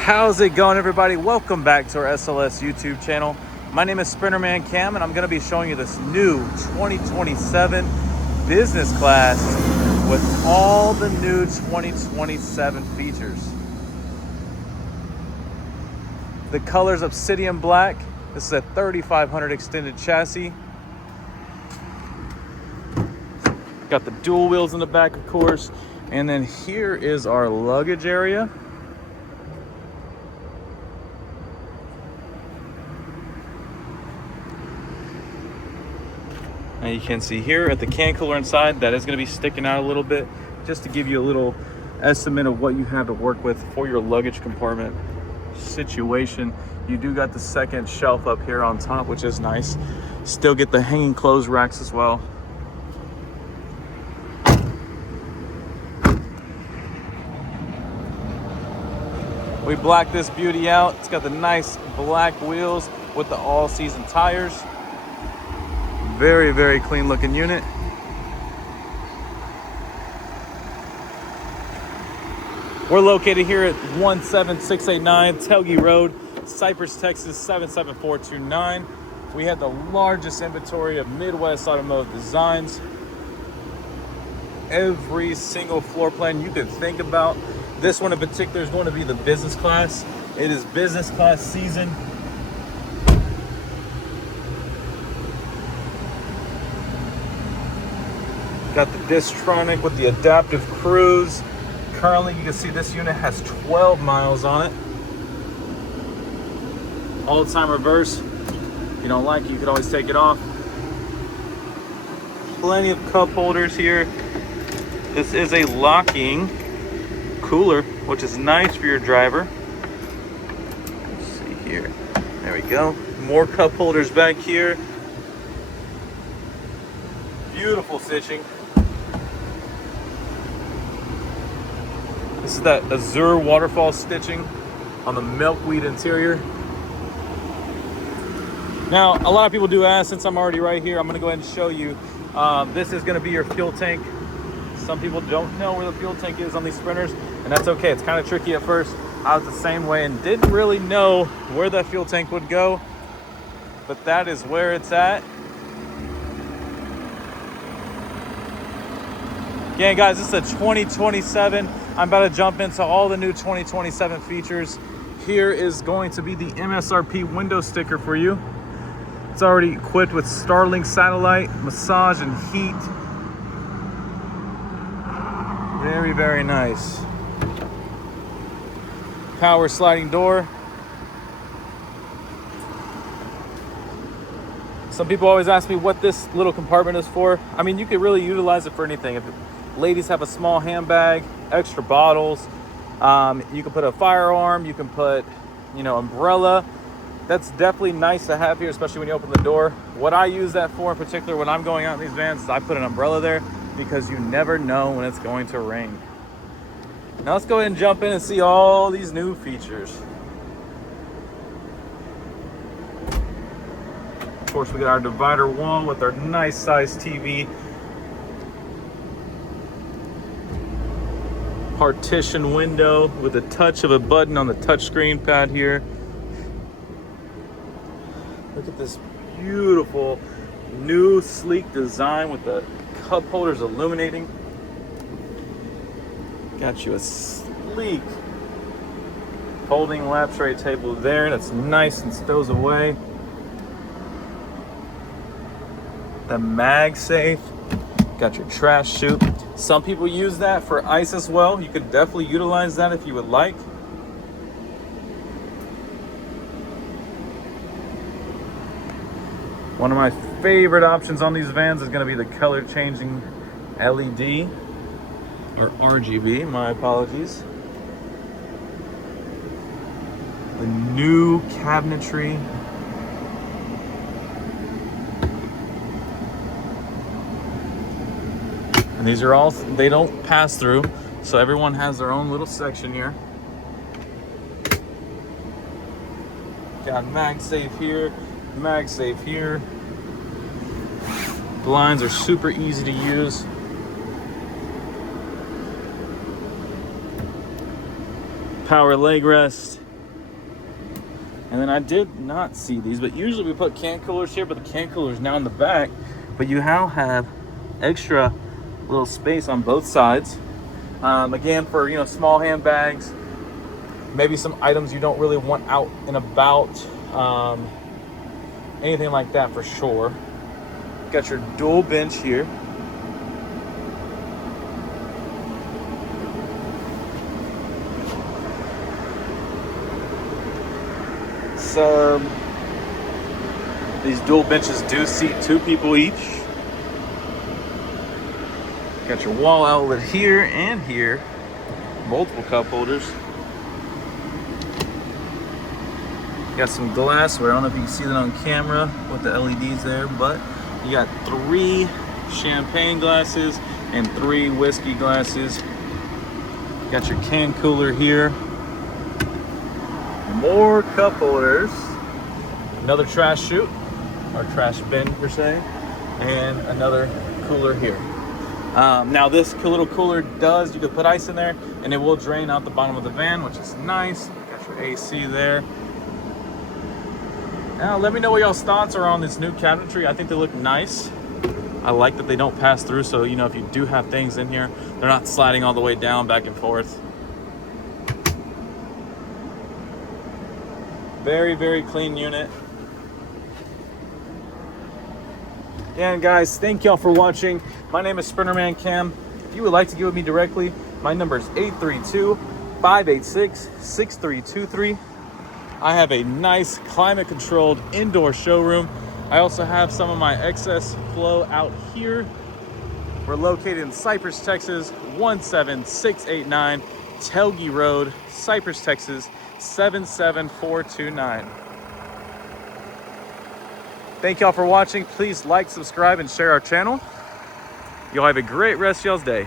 How's it going, everybody? Welcome back to our SLS YouTube channel. My name is Sprinterman Cam, and I'm going to be showing you this new 2027 business class with all the new 2027 features. The color's obsidian black. This is a 3500 extended chassis. Got the dual wheels in the back, of course. And then here is our luggage area. And you can see here at the can cooler inside, that is going to be sticking out a little bit, just to give you a little estimate of what you have to work with for your luggage compartment situation. You do got the second shelf up here on top, which is nice. Still get the hanging clothes racks as well. We blacked this beauty out. It's got the nice black wheels with the all-season tires. Very, very clean looking unit. We're located here at 17689 Telge Road, Cypress, Texas 77429. We have the largest inventory of Midwest automotive designs. Every single floor plan you could think about. This one in particular is going to be the business class. It is business class season. Got the Distronic with the adaptive cruise. Currently, you can see this unit has 12 miles on it. All-time reverse. If you don't like it, you could always take it off. Plenty of cup holders here. This is a locking cooler, which is nice for your driver. Let's see here. There we go. More cup holders back here. Beautiful stitching. This is that azure waterfall stitching on the milkweed interior. Now, a lot of people do ask, since I'm already right here, I'm going to go ahead and show you. This is going to be your fuel tank. Some people don't know where the fuel tank is on these Sprinters, and that's okay. It's kind of tricky at first. I was the same way and didn't really know where that fuel tank would go, but that is where it's at. Again, guys, this is a 2027. I'm about to jump into all the new 2027 features. Here is going to be the MSRP window sticker for you. It's already equipped with Starlink satellite, massage, and heat. Very, very nice. Power sliding door. Some people always ask me what this little compartment is for. I mean, you could really utilize it for anything. If ladies have a small handbag, extra bottles, you can put a firearm, you can put, umbrella. That's definitely nice to have here, especially when you open the door. What I use that for in particular when I'm going out in these vans is I put an umbrella there because you never know when it's going to rain. Now let's go ahead and jump in and see all these new features. Of course, we got our divider wall with our nice size TV. Partition window with a touch of a button on the touchscreen pad here. Look at this beautiful new sleek design with the cup holders illuminating. Got you a sleek folding lap tray table there that's nice and stows away. The MagSafe. Got your trash chute. Some people use that for ice as well. You could definitely utilize that if you would like. One of my favorite options on these vans is going to be the color changing LED, or RGB, my apologies. The new cabinetry. And these are all, they don't pass through, so everyone has their own little section here. Got MagSafe here, MagSafe here. Blinds are super easy to use. Power leg rest. And then I did not see these, but usually we put can coolers here, but the can cooler is now in the back. But you now have extra little space on both sides. Again, for, you know, small handbags, maybe some items you don't really want out and about, anything like that for sure. Got your dual bench here. So these dual benches do seat 2 people each. Got your wall outlet here and here. Multiple cup holders. Got some glassware. I don't know if you can see that on camera with the LEDs there, but you got 3 champagne glasses and 3 whiskey glasses. Got your can cooler here. More cup holders. Another trash chute, or trash bin per se, and another cooler here. Now this little cooler you can put ice in there and it will drain out the bottom of the van, which is nice. Got your AC there. Now let me know what y'all's thoughts are on this new cabinetry. I think they look nice. I like that they don't pass through, so you know, if you do have things in here, they're not sliding all the way down back and forth. Very, very clean unit. And guys, thank y'all for watching. My name is Sprinterman Cam. If you would like to get with me directly, my number is 832-586-6323. I have a nice climate-controlled indoor showroom. I also have some of my excess flow out here. We're located in Cypress, Texas, 17689 Telge Road, Cypress, Texas, 77429. Thank y'all for watching. Please like, subscribe, and share our channel. Y'all have a great rest of y'all's day.